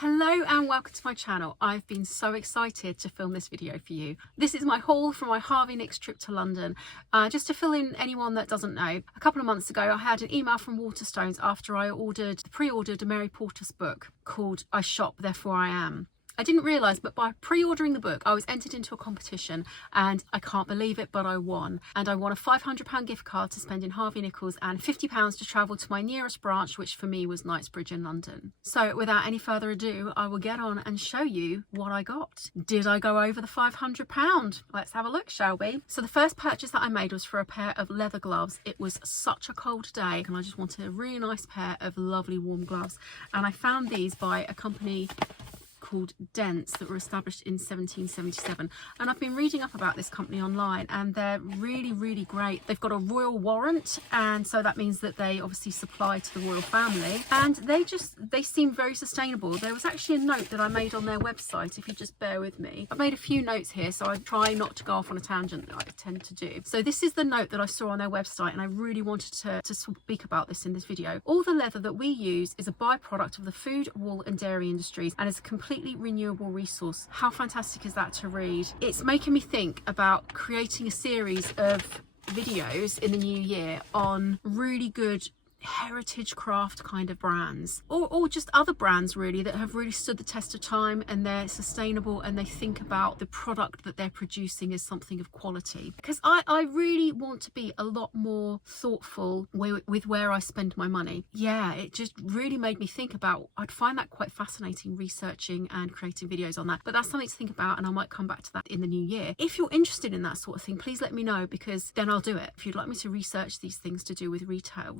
Hello and welcome to my channel. I've been so excited to film this video for you. This is my haul from my Harvey Nichols trip to London. Just to fill in anyone that doesn't know, a couple of months ago I had an email from Waterstones after I pre-ordered a Mary Portas book called I Shop Therefore I Am. I didn't realise, but by pre-ordering the book I was entered into a competition and I can't believe it, but I won. And I won a £500 gift card to spend in Harvey Nichols and £50 to travel to my nearest branch, which for me was Knightsbridge in London. So without any further ado, I will get on and show you what I got. Did I go over the £500? Let's have a look, shall we? So the first purchase that I made was for a pair of leather gloves. It was such a cold day and I just wanted a really nice pair of lovely warm gloves. And I found these by a company called Dents that were established in 1777, and I've been reading up about this company online and they're really great. They've got a royal warrant, and so that means that they obviously supply to the royal family, and they seem very sustainable. There was actually a note that I made on their website, if you just bear with me. I've made a few notes here so I try not to go off on a tangent that I tend to do. So this is the note that I saw on their website, and I really wanted to speak about this in this video. All the leather that we use is a byproduct of the food, wool and dairy industries and is a completely renewable resource. How fantastic is that to read? It's making me think about creating a series of videos in the new year on really good heritage craft kind of brands, or just other brands really that have really stood the test of time and they're sustainable and they think about the product that they're producing as something of quality. Because I really want to be a lot more thoughtful with where I spend my money. Yeah, it just really made me think about, I'd find that quite fascinating, researching and creating videos on that. But that's something to think about, and I might come back to that in the new year. If you're interested in that sort of thing, please let me know, because then I'll do it. If you'd like me to research these things to do with retail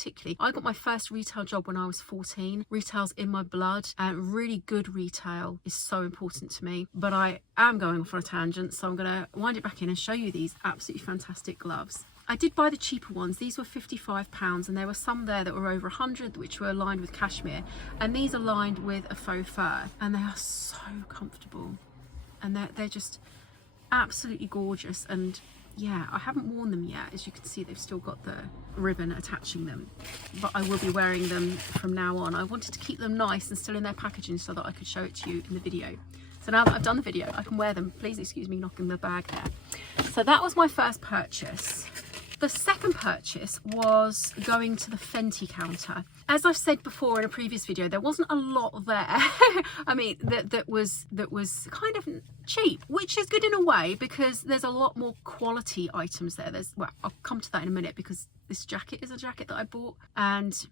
particularly. I got my first retail job when I was 14. Retail's in my blood, and really good retail is so important to me. But I am going off on a tangent, so I'm going to wind it back in and show you these absolutely fantastic gloves. I did buy the cheaper ones. These were £55, and there were some there that were over 100, which were lined with cashmere, and these are lined with a faux fur, and they are so comfortable, and they're just absolutely gorgeous. And yeah, I haven't worn them yet. As you can see, they've still got the ribbon attaching them, but I will be wearing them from now on. I wanted to keep them nice and still in their packaging so that I could show it to you in the video. So now that I've done the video, I can wear them. Please excuse me knocking the bag there. So that was my first purchase. The second purchase was going to the Fenty counter. As I've said before in a previous video, there wasn't a lot there. I mean, that was kind of cheap, which is good in a way because there's a lot more quality items there. Well, I'll come to that in a minute, because this jacket is a jacket that I bought and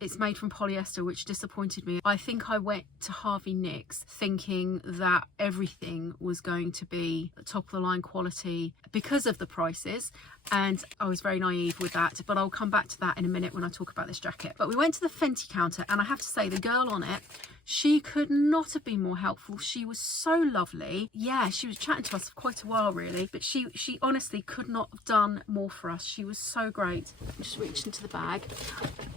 it's made from polyester, which disappointed me. I think I went to Harvey Nichols thinking that everything was going to be top of the line quality because of the prices, and I was very naive with that, but I'll come back to that in a minute when I talk about this jacket. But we went to the Fenty counter, and I have to say the girl on it, she could not have been more helpful. She was so lovely. Yeah, she was chatting to us for quite a while really, but she honestly could not have done more for us. She was so great. Just reached into the bag.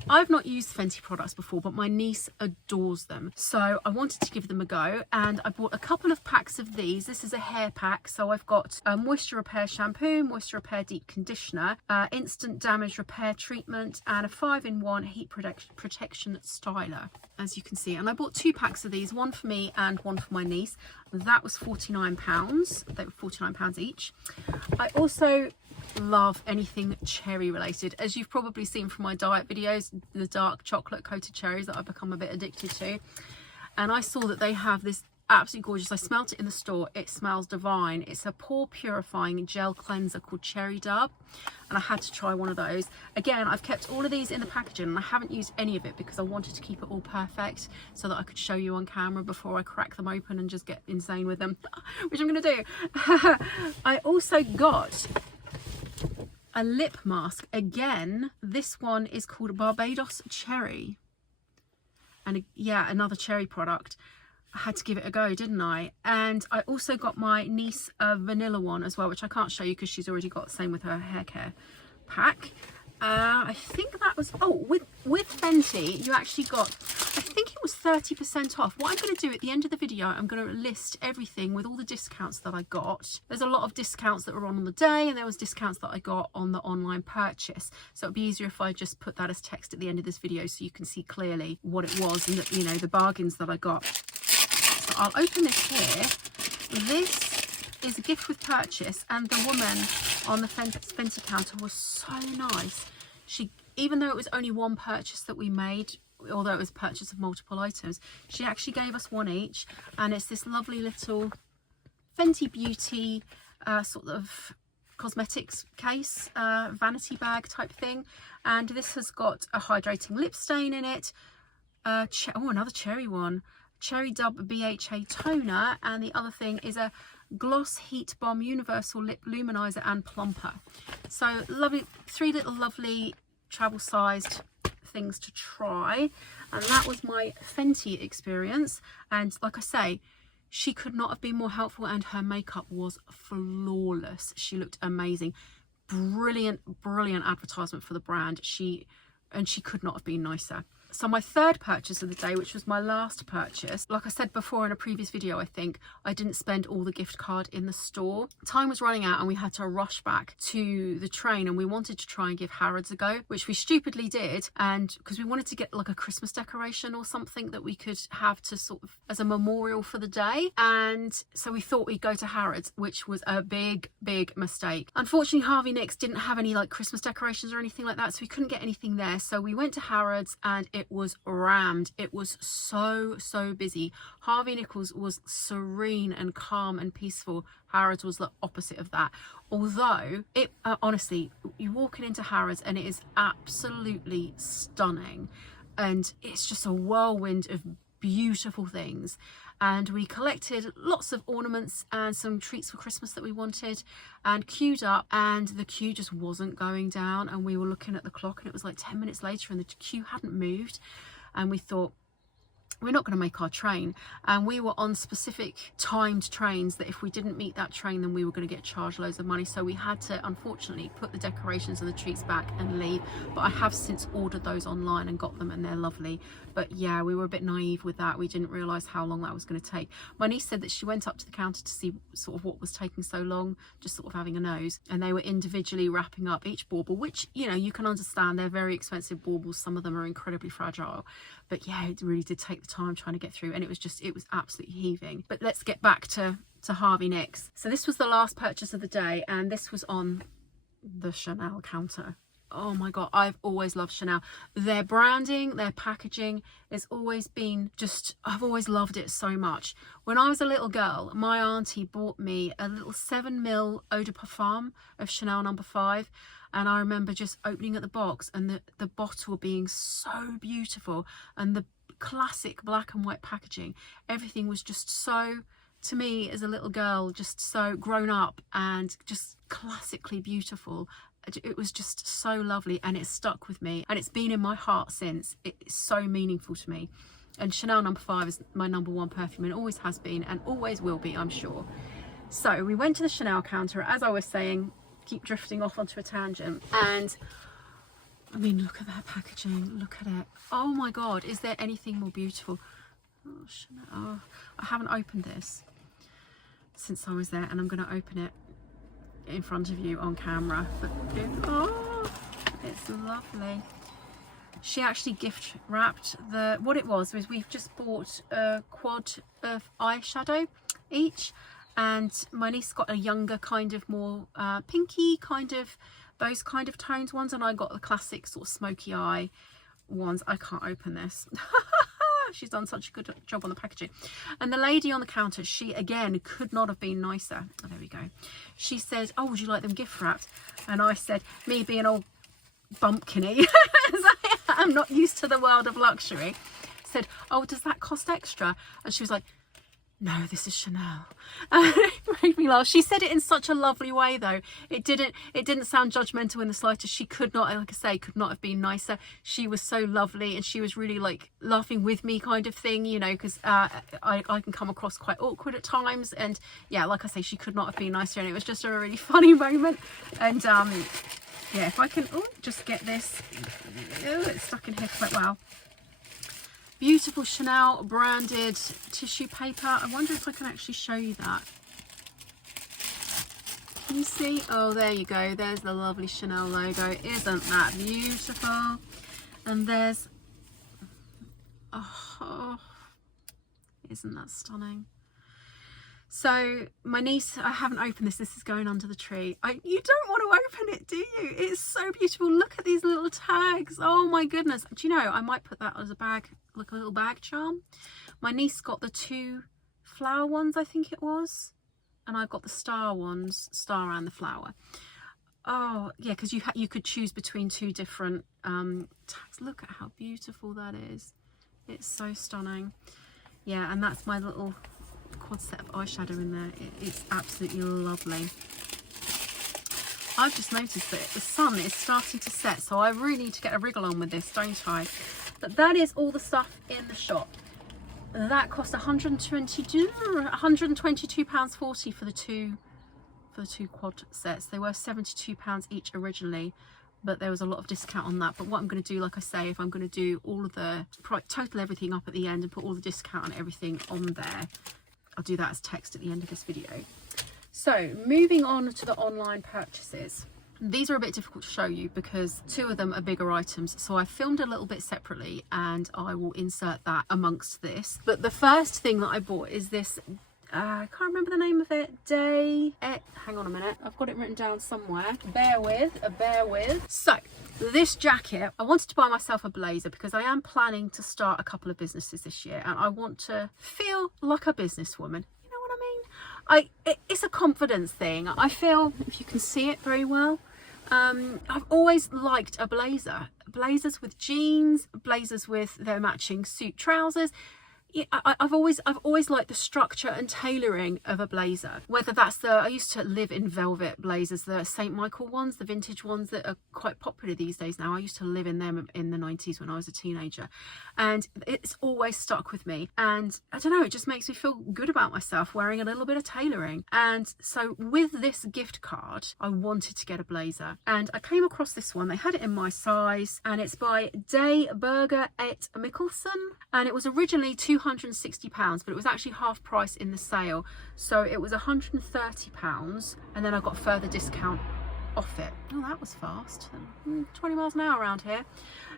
I've not used Fenty products before, but my niece adores them, so I wanted to give them a go, and I bought a couple of packs of these. This is a hair pack, so I've got a moisture repair shampoo, moisture repair deep conditioner, instant damage repair treatment, and a 5-in-1 heat protection styler, as you can see. And I bought 2 packs of these, one for me and one for my niece. That was £49. They were £49 each. I also love anything cherry related, as you've probably seen from my diet videos, the dark chocolate coated cherries that I've become a bit addicted to. And I saw that they have this absolutely gorgeous, I smelt it in the store, it smells divine. It's a pore purifying gel cleanser called Cherry Dub, and I had to try one of those. Again, I've kept all of these in the packaging and I haven't used any of it because I wanted to keep it all perfect so that I could show you on camera before I crack them open and just get insane with them, which I'm gonna do. I also got a lip mask. Again, this one is called Barbados Cherry, and yeah, another cherry product. I had to give it a go, didn't I? And I also got my niece a vanilla one as well, which I can't show you because she's already got the same with her hair care pack. I think that was, oh, with Fenty, you actually got, I think it was 30% off. What I'm going to do at the end of the video, I'm going to list everything with all the discounts that I got. There's a lot of discounts that were on the day, and there was discounts that I got on the online purchase. So it'd be easier if I just put that as text at the end of this video so you can see clearly what it was and that, you know, the bargains that I got. So I'll open this here. This is a gift with purchase, and the woman on the Fenty counter was so nice. She, even though it was only one purchase that we made, although it was a purchase of multiple items, she actually gave us one each, and it's this lovely little Fenty Beauty sort of cosmetics case, vanity bag type thing, and this has got a hydrating lip stain in it, oh, another cherry one, Cherry Dub BHA toner, and the other thing is a Gloss Heat Bomb Universal Lip Luminizer and Plumper. So lovely, 3 little lovely travel sized things to try, and that was my Fenty experience. And like I say, she could not have been more helpful, and her makeup was flawless. She looked amazing. Brilliant advertisement for the brand. She could not have been nicer. So my third purchase of the day, which was my last purchase, like I said before in a previous video, I think I didn't spend all the gift card in the store. Time was running out and we had to rush back to the train, and we wanted to try and give Harrods a go, which we stupidly did, and because we wanted to get like a Christmas decoration or something that we could have to sort of as a memorial for the day, and so we thought we'd go to Harrods, which was a big mistake. Unfortunately, Harvey Nichols didn't have any like Christmas decorations or anything like that, so we couldn't get anything there. So we went to Harrods, and it was rammed. It was so busy. Harvey Nichols was serene and calm and peaceful. Harrods was the opposite of that. Although it honestly, you're walking into Harrods and it is absolutely stunning, and it's just a whirlwind of beautiful things. And we collected lots of ornaments and some treats for Christmas that we wanted, and queued up, and the queue just wasn't going down, and we were looking at the clock and it was like 10 minutes later and the queue hadn't moved, and we thought, we're not going to make our train. And we were on specific timed trains that if we didn't meet that train, then we were going to get charged loads of money. So we had to unfortunately put the decorations and the treats back and leave. But I have since ordered those online and got them, and they're lovely. But yeah, we were a bit naive with that. We didn't realise how long that was going to take. My niece said that she went up to the counter to see sort of what was taking so long, just sort of having a nose, and they were individually wrapping up each bauble, which, you know, you can understand, they're very expensive baubles. Some of them are incredibly fragile. But yeah, it really did take the time trying to get through, and it was absolutely heaving. But let's get back to Harvey Nichols. So this was the last purchase of the day, and this was on the Chanel counter. Oh my god, I've always loved Chanel. Their branding, their packaging has always been just, I've always loved it so much. When I was a little girl, my auntie bought me a little 7ml eau de parfum of Chanel No. 5, and I remember just opening at the box and the bottle being so beautiful, and the classic black and white packaging. Everything was just so, to me as a little girl, just so grown up and just classically beautiful. It was just so lovely, and it stuck with me, and it's been in my heart since. It's so meaningful to me, and Chanel No. 5 is my #1 perfume, and always has been and always will be, I'm sure. So we went to the Chanel counter, as I was saying, keep drifting off onto a tangent, and I mean, look at that packaging, look at it. Oh my god, is there anything more beautiful? Oh, Chanel. Oh, I haven't opened this since I was there, and I'm going to open it in front of you on camera. But it's lovely. She actually gift wrapped what it was we've just bought a quad of eyeshadow each, and my niece got a younger kind of more pinky kind of, those kind of toned ones, and I got the classic sort of smoky eye ones. I can't open this. She's done such a good job on the packaging. And the lady on the counter, she again could not have been nicer. Oh, there we go. She said, oh, would you like them gift wrapped? And I said, me being all bumpkiny, as I am not used to the world of luxury, said, oh, does that cost extra? And she was like, no, this is Chanel. It made me laugh. She said it in such a lovely way though. It didn't sound judgmental in the slightest. She could not, like I say, could not have been nicer. She was so lovely, and she was really like laughing with me kind of thing, you know, because I can come across quite awkward at times, and yeah, like I say, she could not have been nicer, and it was just a really funny moment. And Yeah, if I can just get this. Oh, it's stuck in here quite well. Beautiful Chanel branded tissue paper. I wonder if I can actually show you that. Can you see? Oh, there you go. There's the lovely Chanel logo. Isn't that beautiful? And there's, oh, isn't that stunning? So my niece, I haven't opened this. This is going under the tree. You don't want to open it, do you? It's so beautiful. Look at these little tags. Oh my goodness. Do you know, I might put that as a bag, like a little bag charm. My niece got the 2 flower ones, I think it was. And I've got the star ones, star and the flower. Oh yeah, because you could choose between 2 different tags. Look at how beautiful that is. It's so stunning. Yeah, and that's my little quad set of eyeshadow in there. It's absolutely lovely. I've just noticed that the sun is starting to set, so I really need to get a wriggle on with this, don't I? But that is all the stuff in the shop. That cost £122.40 for the two quad sets. They were £72 each originally, but there was a lot of discount on that. But what I'm going to do, like I say, if I'm going to do all of the total everything up at the end and put all the discount and everything on there, I'll do that as text at the end of this video. So moving on to the online purchases. These are a bit difficult to show you because 2 of them are bigger items, so I filmed a little bit separately and I will insert that amongst this. But the first thing that I bought is this, I can't remember the name of it, hang on a minute, I've got it written down somewhere. Bear with. So this jacket, I wanted to buy myself a blazer because I am planning to start a couple of businesses this year and I want to feel like a businesswoman. You know what I mean? It's a confidence thing. I feel, if you can see it very well, I've always liked a blazer. Blazers with jeans, blazers with their matching suit trousers. Yeah, I've always liked the structure and tailoring of a blazer. Whether that's I used to live in velvet blazers, the St. Michael ones, the vintage ones that are quite popular these days now. I used to live in them in the 90s when I was a teenager, and it's always stuck with me. And I don't know, it just makes me feel good about myself wearing a little bit of tailoring. And so with this gift card, I wanted to get a blazer, and I came across this one. They had it in my size, and it's by Day Berger et Mikkelsen, and it was originally £260, but it was actually half price in the sale, so it was £130, and then I got further discount off it. Oh, that was fast. 20 miles an hour around here.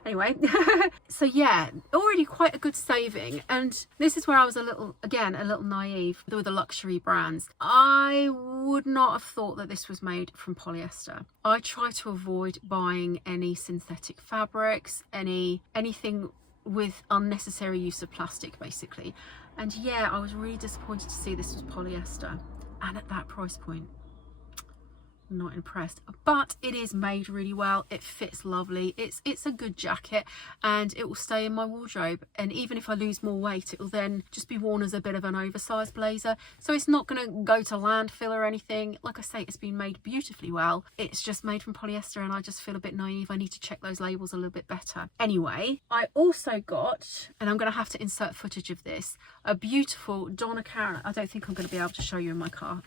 Anyway, so yeah, already quite a good saving. And this is where I was a little naive with the luxury brands. I would not have thought that this was made from polyester. I try to avoid buying any synthetic fabrics, anything with unnecessary use of plastic, basically. And yeah, I was really disappointed to see this was polyester, and at that price point, not impressed. But it is made really well, it fits lovely, it's a good jacket, and it will stay in my wardrobe. And even if I lose more weight, it will then just be worn as a bit of an oversized blazer, so it's not going to go to landfill or anything. Like I say, it's been made beautifully well. It's just made from polyester, and I just feel a bit naive. I need to check those labels a little bit better. Anyway, I also got, and I'm going to have to insert footage of this, a beautiful Donna Karan. I don't think I'm going to be able to show you in my car.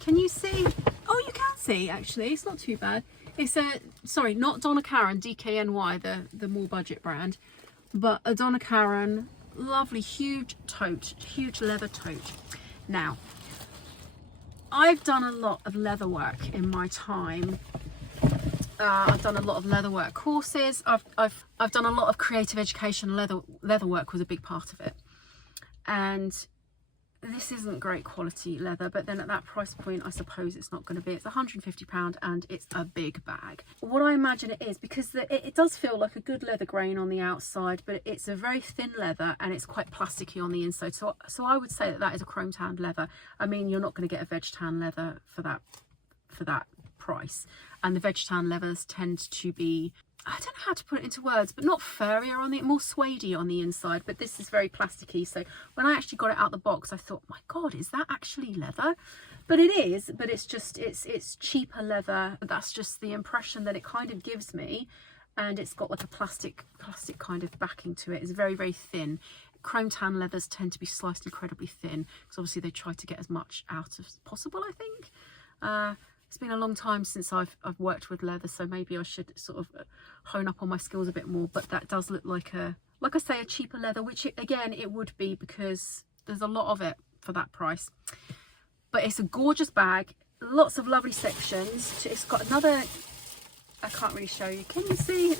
Can you see? Oh, you can see, actually. It's not too bad. It's sorry, not Donna Karan, DKNY, the more budget brand, but a Donna Karan, lovely, huge tote, huge leather tote. Now, I've done a lot of leather work in my time. I've done a lot of leatherwork courses. I've done a lot of creative education. Leatherwork was a big part of it, and this isn't great quality leather, but then at that price point, I suppose it's not going to be. It's £150 and it's a big bag. What I imagine it is, because it does feel like a good leather grain on the outside, but it's a very thin leather and it's quite plasticky on the inside. So I would say that is a chrome tanned leather. I mean, you're not going to get a veg tan leather for that price. And the veg tan leathers tend to be, I don't know how to put it into words, but not furrier on the, more suedey on the inside, but this is very plasticky. So when I actually got it out the box, I thought, my God, is that actually leather? But it is, but it's just, it's cheaper leather. That's just the impression that it kind of gives me. And it's got like a plastic kind of backing to it. It's very, very thin. Chrome tan leathers tend to be sliced incredibly thin, because obviously they try to get as much out as possible, I think. It's been a long time since I've worked with leather, so maybe I should sort of hone up on my skills a bit more. But that does look like like I say, a cheaper leather, which again it would be, because there's a lot of it for that price. But it's a gorgeous bag, lots of lovely sections. It's got another, I can't really show you, can you see?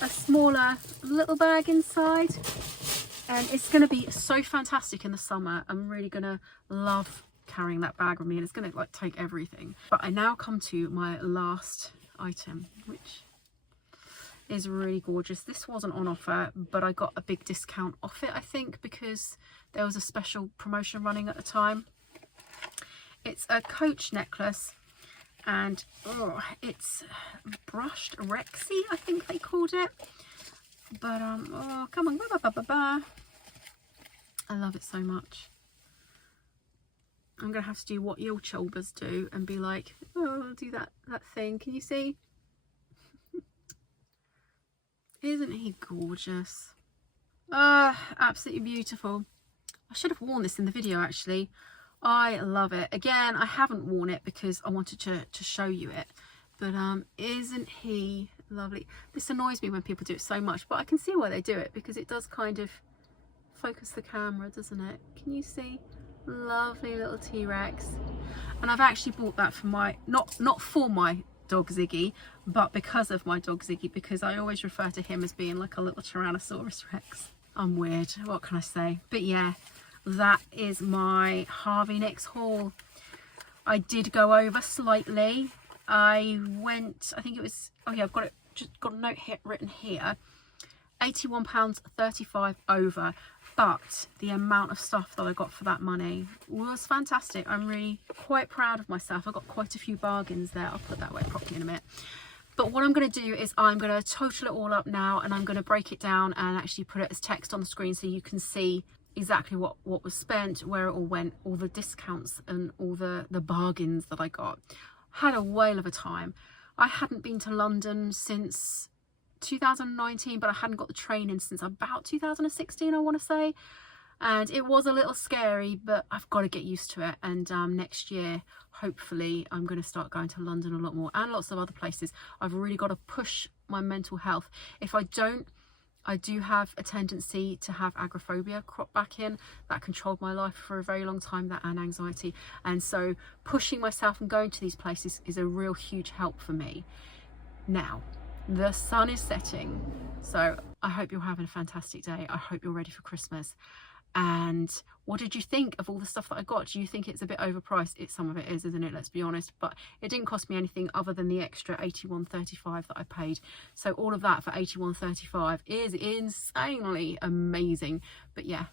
A smaller little bag inside, and it's going to be so fantastic in the summer. I'm really going to love carrying that bag with me, and it's going to like take everything. But I now come to my last item, which is really gorgeous. This wasn't on offer, but I got a big discount off it, I think, because there was a special promotion running at the time. It's a coach necklace, and it's brushed Rexy, I think they called it. But oh, come on, I love it so much. I'm gonna have to do what your childers do and be like, oh, do that thing. Can you see? Isn't he gorgeous? Absolutely beautiful. I should have worn this in the video, actually. I love it. Again, I haven't worn it because I wanted to show you it. But isn't he lovely? This annoys me when people do it so much, but I can see why they do it, because it does kind of focus the camera, doesn't it? Can you see? Lovely little T-Rex. And I've actually bought that for my, not for my dog Ziggy, but because of my dog Ziggy, because I always refer to him as being like a little Tyrannosaurus Rex. I'm weird, what can I say? But yeah, that is my Harvey Nichols haul. I did go over slightly. I went, I think it was, oh yeah, I've got it, just got a note here, written here, £81.35 over. But the amount of stuff that I got for that money was fantastic. I'm really quite proud of myself. I got quite a few bargains there. I'll put that away properly in a minute. But what I'm going to do is I'm going to total it all up now, and I'm going to break it down and actually put it as text on the screen so you can see exactly what was spent, where it all went, all the discounts and all the bargains that I got. Had a whale of a time. I hadn't been to London since 2019, but I hadn't got the train in since about 2016, I want to say, and it was a little scary, but I've got to get used to it. And next year, hopefully, I'm going to start going to London a lot more, and lots of other places. I've really got to push my mental health. If I don't, I do have a tendency to have agoraphobia crop back in. That controlled my life for a very long time, that and anxiety, and so pushing myself and going to these places is a real huge help for me. Now, the sun is setting, so I hope you're having a fantastic day. I hope you're ready for Christmas. And what did you think of all the stuff that I got? Do you think it's a bit overpriced? Some of it is, isn't it? Let's be honest. But it didn't cost me anything other than the extra £81.35 that I paid. So all of that for £81.35 is insanely amazing. But yeah,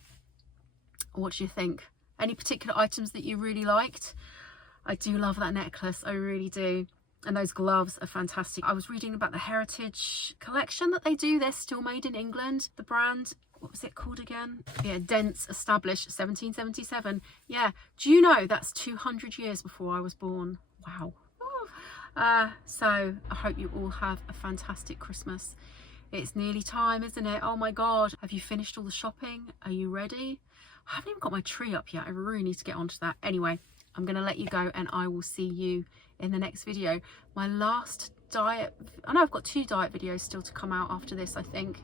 what do you think? Any particular items that you really liked? I do love that necklace, I really do. And those gloves are fantastic. I was reading about the Heritage collection that they do. They're still made in England. The brand, what was it called again? Yeah, Dents, established 1777. Yeah, do you know that's 200 years before I was born? Wow. So I hope you all have a fantastic Christmas. It's nearly time, isn't it? Oh my God. Have you finished all the shopping? Are you ready? I haven't even got my tree up yet. I really need to get onto that. Anyway, I'm going to let you go, and I will see you in the next video. My last diet, I know I've got 2 diet videos still to come out after this, I think.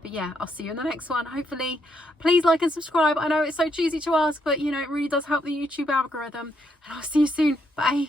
But yeah, I'll see you in the next one, hopefully. Please like and subscribe. I know it's so cheesy to ask, but you know, it really does help the YouTube algorithm. And I'll see you soon. Bye.